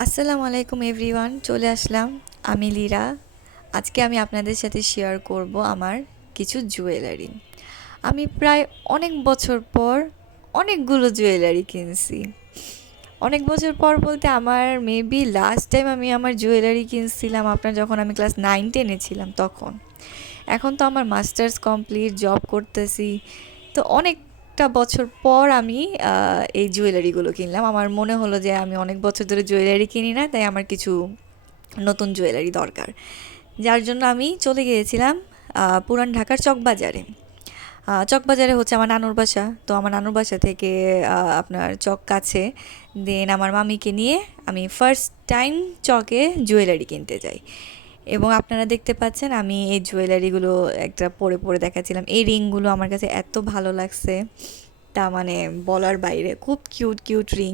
আসসালামু আলাইকুম এভরিওয়ান, চলে আসলাম আমি লীরা। আজকে আমি আপনাদের সাথে শেয়ার করব আমার কিছু জুয়েলারি। আমি প্রায় অনেক বছর পর অনেকগুলো জুয়েলারি কিনছি। অনেক বছর পর বলতে আমার মেবি লাস্ট টাইম আমি আমার জুয়েলারি কিনছিলাম আপনার যখন আমি ক্লাস 9-10-এ ছিলাম তখন। এখন তো আমার মাস্টার্স কমপ্লিট, জব করতেছি। তো অনেকটা বছর পর আমি এই জুয়েলারিগুলো কিনলাম। আমার মনে হলো যে আমি অনেক বছর ধরে জুয়েলারি কিনি না, তাই আমার কিছু নতুন জুয়েলারি দরকার। যার জন্য আমি চলে গিয়েছিলাম পুরান ঢাকার চকবাজারে। চকবাজারে হচ্ছে আমার নানুর বাসা, তো আমার নানুর বাসা থেকে আপনার চক কাছে। দেন আমার মামিকে নিয়ে আমি ফার্স্ট টাইম চকে জুয়েলারি কিনতে যাই। এবং আপনারা দেখতে পাচ্ছেন আমি এই জুয়েলারিগুলো একটা পরে পরে দেখাচ্ছিলাম। এই রিংগুলো আমার কাছে এত ভালো লাগছে, তা মানে বলার বাইরে। খুব কিউট কিউট রিং।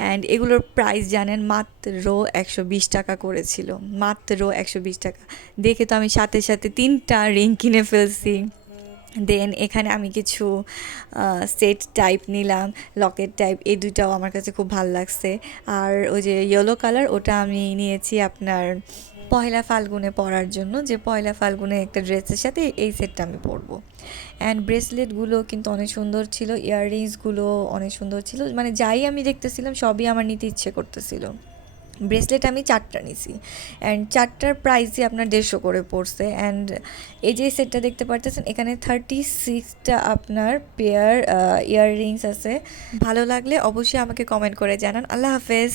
অ্যান্ড এগুলোর প্রাইস জানেন মাত্র 120 টাকা করেছিল। মাত্র 120 টাকা। দেখে তো আমি সাথে সাথে 3টা রিং কিনে ফেলছি। দেন এখানে আমি কিছু সেট টাইপ নিলাম, লকেট টাইপ। এই দুইটাও আমার কাছে খুব ভালো লাগছে। আর ওই যে ইয়েলো কালার, ওটা আমি নিয়েছি আপনার পয়লা ফাল্গুনে পরার জন্য, যে পয়লা ফাল্গুনে একটা ড্রেসের সাথে এই সেটটা আমি পরবো। অ্যান্ড ব্রেসলেটগুলো কিন্তু অনেক সুন্দর ছিল, ইয়াররিংসগুলো অনেক সুন্দর ছিল, মানে যাই আমি দেখতেছিলাম সবই আমার নিতে ইচ্ছে করতেছিল। ব্রেসলেট আমি 4টা নিছি। অ্যান্ড 4টার প্রাইসই আপনার 150 করে পড়ছে। অ্যান্ড এই যে সেটটা দেখতে পারতেছেন, এখানে 36টা আপনার পেয়ার ইয়াররিংস আছে। ভালো লাগলে অবশ্যই আমাকে কমেন্ট করে জানান। আল্লাহ হাফেজ।